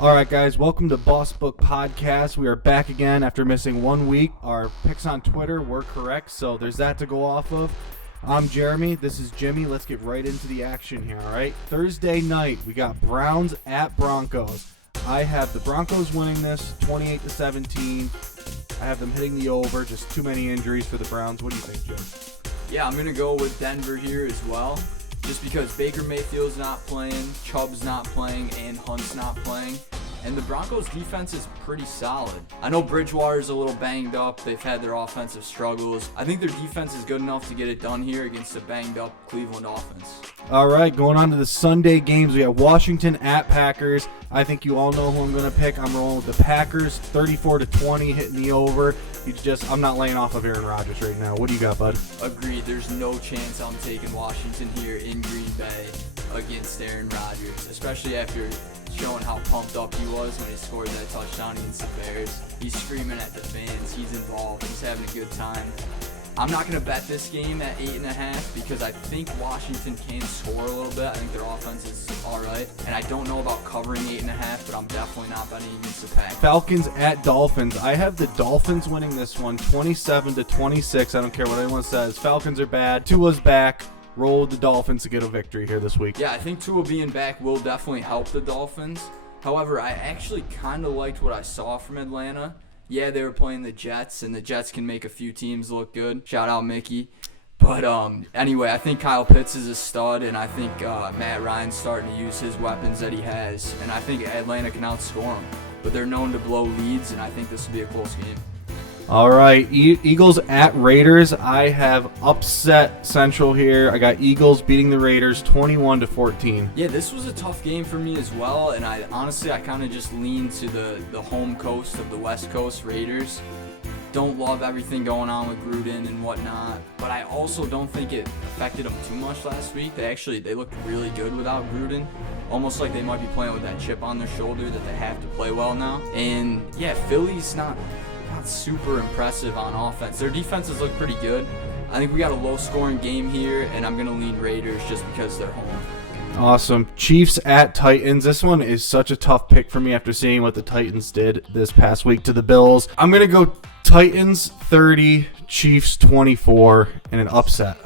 All right, guys, welcome to BossBook Podcast. We are back again after missing 1 week. Our picks on Twitter were correct, so there's that to go off of. I'm Jeremy. This is Jimmy. Let's get right into the action here, all right? Thursday night, we got Browns at Broncos. I have the Broncos winning this 28-17. I have them hitting the over. Just too many injuries for the Browns. What do you think, Jim? Yeah, I'm going to go with Denver here as well. Just because Baker Mayfield's not playing, Chubb's not playing, and Hunt's not playing. And the Broncos' defense is pretty solid. I know Bridgewater's a little banged up. They've had their offensive struggles. I think their defense is good enough to get it done here against a banged-up Cleveland offense. All right, going on to the Sunday games. We have Washington at Packers. I think you all know who I'm going to pick. I'm rolling with the Packers, 34-20, hitting the over. I'm not laying off of Aaron Rodgers right now. What do you got, bud? Agreed. There's no chance I'm taking Washington here in Green Bay against Aaron Rodgers, especially after showing how pumped up he was when he scored that touchdown against the Bears. He's screaming at the fans. He's involved. He's having a good time. I'm not going to bet this game at 8.5 because I think Washington can score a little bit. I think their offense is all right. And I don't know about covering 8.5, but I'm definitely not betting against the Packers. Falcons at Dolphins. I have the Dolphins winning this one 27-26. I don't care what anyone says. Falcons are bad. Tua's back. Roll with the Dolphins to get a victory here this week. Yeah, I think Tua being back will definitely help the Dolphins. However, I actually kind of liked what I saw from Atlanta. Yeah, they were playing the Jets, and the Jets can make a few teams look good. Shout out Mickey. But anyway, I think Kyle Pitts is a stud, and I think Matt Ryan's starting to use his weapons that he has. And I think Atlanta can outscore him. But they're known to blow leads, and I think this will be a close game. All right, Eagles at Raiders. I have upset Central here. I got Eagles beating the Raiders 21-14. Yeah, this was a tough game for me as well, and I kind of just leaned to the home coast of the West Coast Raiders. Don't love everything going on with Gruden and whatnot, but I also don't think it affected them too much last week. They looked really good without Gruden, almost like they might be playing with that chip on their shoulder that they have to play well now. And yeah, Philly's not super impressive on offense. Their defenses look pretty good. I think we got a low-scoring game here, and I'm going to lean Raiders just because they're home. Awesome. Chiefs at Titans. This one is such a tough pick for me after seeing what the Titans did this past week to the Bills. I'm going to go Titans 30, Chiefs 24, and an upset.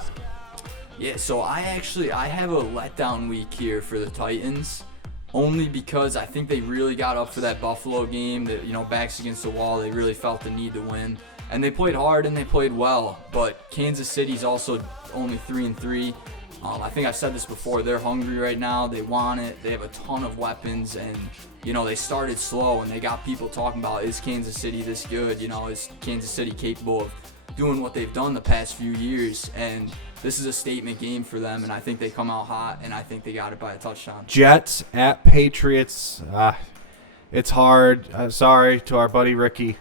Yeah, so I have a letdown week here for the Titans. Only because I think they really got up for that Buffalo game. That, backs against the wall, they really felt the need to win. And they played hard and they played well. But Kansas City's also only 3-3. I think I've said this before. They're hungry right now. They want it. They have a ton of weapons. And, they started slow. And they got people talking about, is Kansas City this good? Is Kansas City capable of doing what they've done the past few years? And this is a statement game for them, and I think they come out hot, and I think they got it by a touchdown. Jets at Patriots. It's hard. Sorry to our buddy Ricky.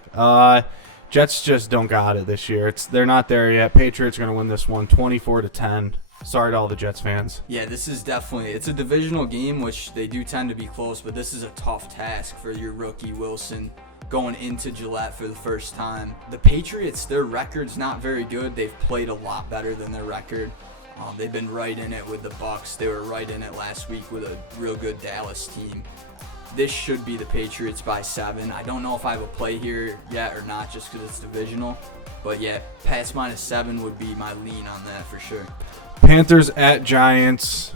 Jets just don't got it this year. They're not there yet. Patriots are going to win this one 24-10. Sorry to all the Jets fans. Yeah, this is it's a divisional game, which they do tend to be close, but this is a tough task for your rookie Wilson going into Gillette for the first time. The Patriots, their record's not very good. They've played a lot better than their record. They've been right in it with the Bucs. They were right in it last week with a real good Dallas team. This should be the Patriots by 7. I don't know if I have a play here yet or not just because it's divisional. But yeah, pass -7 would be my lean on that for sure. Panthers at Giants.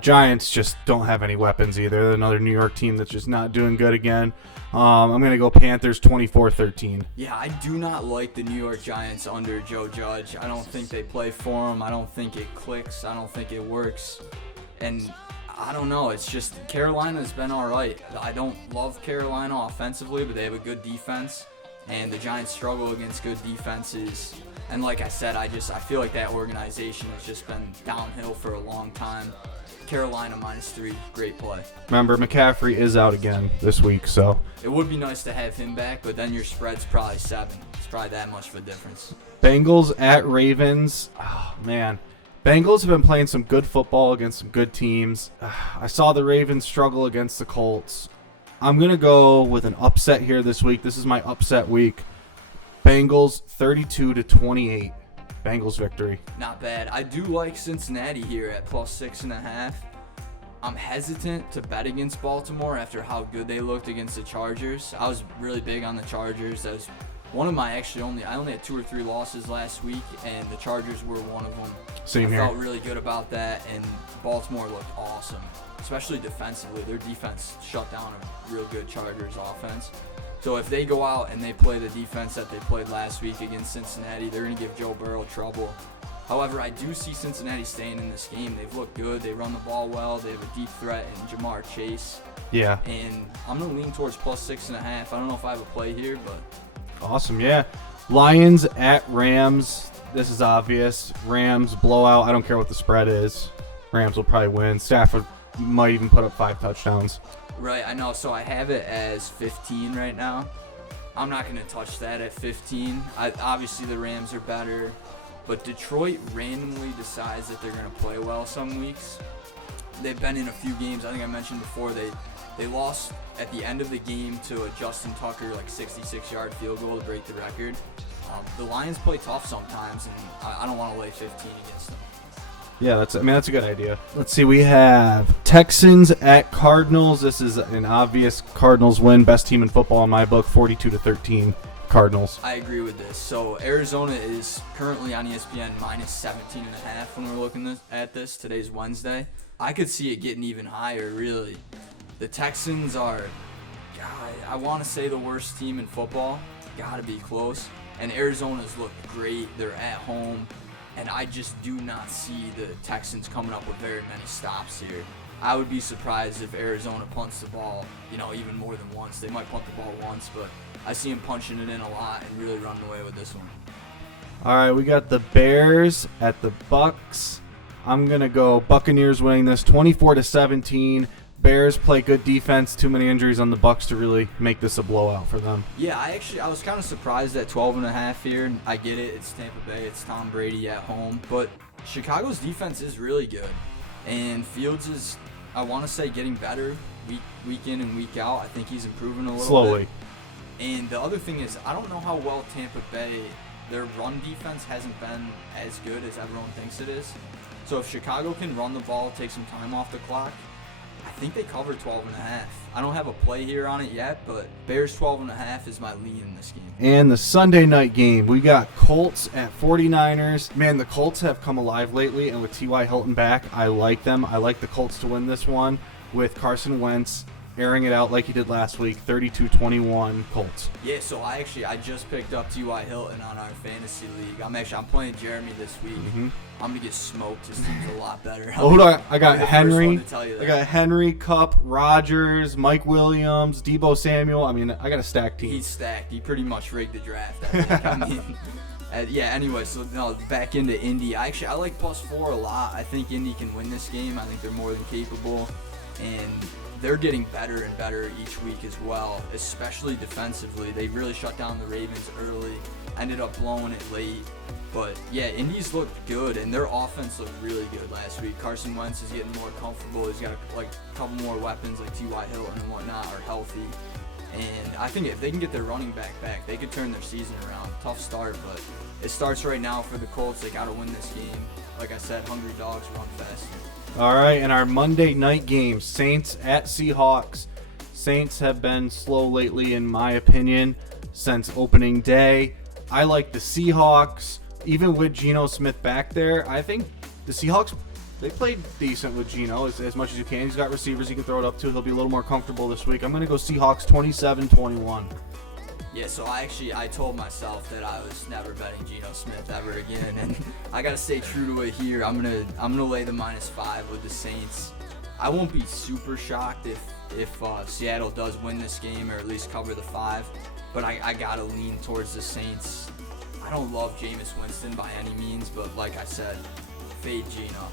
Giants just don't have any weapons either. They're another New York team that's just not doing good again. I'm going to go Panthers 24-13. Yeah, I do not like the New York Giants under Joe Judge. I don't think they play for him. I don't think it clicks. I don't think it works. And I don't know. It's just Carolina's been all right. I don't love Carolina offensively, but they have a good defense. And the Giants struggle against good defenses. And like I said, I feel like that organization has just been downhill for a long time. Carolina -3, great play. Remember, McCaffrey is out again this week, so it would be nice to have him back, but then your spread's probably 7. It's probably that much of a difference. Bengals at Ravens. Oh, man. Bengals have been playing some good football against some good teams. I saw the Ravens struggle against the Colts. I'm going to go with an upset here this week. This is my upset week. Bengals 32-28. Bengals victory. Not bad. I do like Cincinnati here at +6.5. I'm hesitant to bet against Baltimore after how good they looked against the Chargers. I was really big on the Chargers. That was one of my I only had 2 or 3 losses last week, and the Chargers were one of them. Same here. I felt really good about that, and Baltimore looked awesome, especially defensively. Their defense shut down a real good Chargers offense. So if they go out and they play the defense that they played last week against Cincinnati, they're going to give Joe Burrow trouble. However, I do see Cincinnati staying in this game. They've looked good. They run the ball well. They have a deep threat in Jamar Chase. Yeah. And I'm going to lean towards +6.5. I don't know if I have a play here, but... Awesome, yeah. Lions at Rams. This is obvious. Rams blowout. I don't care what the spread is. Rams will probably win. Stafford might even put up 5 touchdowns. Right, I know. So I have it as 15 right now. I'm not going to touch that at 15. Obviously, the Rams are better. But Detroit randomly decides that they're going to play well some weeks. They've been in a few games. I think I mentioned before they lost at the end of the game to a Justin Tucker 66-yard field goal to break the record. The Lions play tough sometimes, and I don't want to lay 15 against them. Yeah, that's a good idea. Let's see, we have Texans at Cardinals. This is an obvious Cardinals win. Best team in football in my book, 42-13 Cardinals. I agree with this. So Arizona is currently on ESPN -17.5 when we're looking at this. Today's Wednesday. I could see it getting even higher, really. The Texans are, I want to say the worst team in football. Got to be close. And Arizona's looked great. They're at home. And I just do not see the Texans coming up with very many stops here. I would be surprised if Arizona punts the ball, even more than once. They might punt the ball once, but I see them punching it in a lot and really running away with this one. All right, we got the Bears at the Bucks. I'm going to go Buccaneers winning this 24-17. Bears play good defense. Too many injuries on the Bucks to really make this a blowout for them. Yeah, I was kind of surprised at 12.5 here. I get it. It's Tampa Bay. It's Tom Brady at home. But Chicago's defense is really good. And Fields is, I want to say, getting better week in and week out. I think he's improving a little slowly. bit. And the other thing is, I don't know how well Tampa Bay, their run defense hasn't been as good as everyone thinks it is. So if Chicago can run the ball, take some time off the clock, I think they cover 12.5. I don't have a play here on it yet, but Bears 12.5 is my lean in this game. And the Sunday night game, we got Colts at 49ers. Man, the Colts have come alive lately, and with T.Y. Hilton back, I like them. I like the Colts to win this one with Carson Wentz airing it out like he did last week, 32-21 Colts. Yeah, so I just picked up T.Y. Hilton on our fantasy league. I'm playing Jeremy this week. Mm-hmm. I'm going to get smoked. His team's a lot better. Hold on. I got Henry. I got Henry, Kupp, Rodgers, Mike Williams, Deebo Samuel. I got a stacked team. He's stacked. He pretty much rigged the draft, I think. Anyway, so back into Indy. I like +4 a lot. I think Indy can win this game. I think they're more than capable. And they're getting better and better each week as well, especially defensively. They really shut down the Ravens early, ended up blowing it late. But, yeah, Indy's looked good, and their offense looked really good last week. Carson Wentz is getting more comfortable. He's got a couple more weapons like T.Y. Hilton and whatnot are healthy. And I think if they can get their running back, they could turn their season around. Tough start, but it starts right now for the Colts. They got to win this game. Like I said, hungry dogs run faster. All right, and our Monday night game, Saints at Seahawks. Saints have been slow lately, in my opinion, since opening day. I like the Seahawks. Even with Geno Smith back there, I think the Seahawks, they played decent with Geno as much as you can. He's got receivers he can throw it up to. They'll be a little more comfortable this week. I'm going to go Seahawks 27-21. Yeah, so I told myself that I was never betting Geno Smith ever again, and I got to stay true to it here. I'm gonna lay the -5 with the Saints. I won't be super shocked if Seattle does win this game or at least cover the 5, but I gotta lean towards the Saints. I don't love Jameis Winston by any means, but like I said, fade Geno.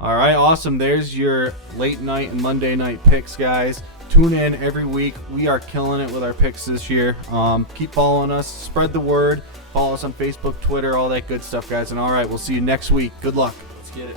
All right, awesome. There's your late night and Monday night picks, guys. Tune in every week. We are killing it with our picks this year. Keep following us. Spread the word. Follow us on Facebook, Twitter, all that good stuff, guys. And all right, we'll see you next week. Good luck. Let's get it.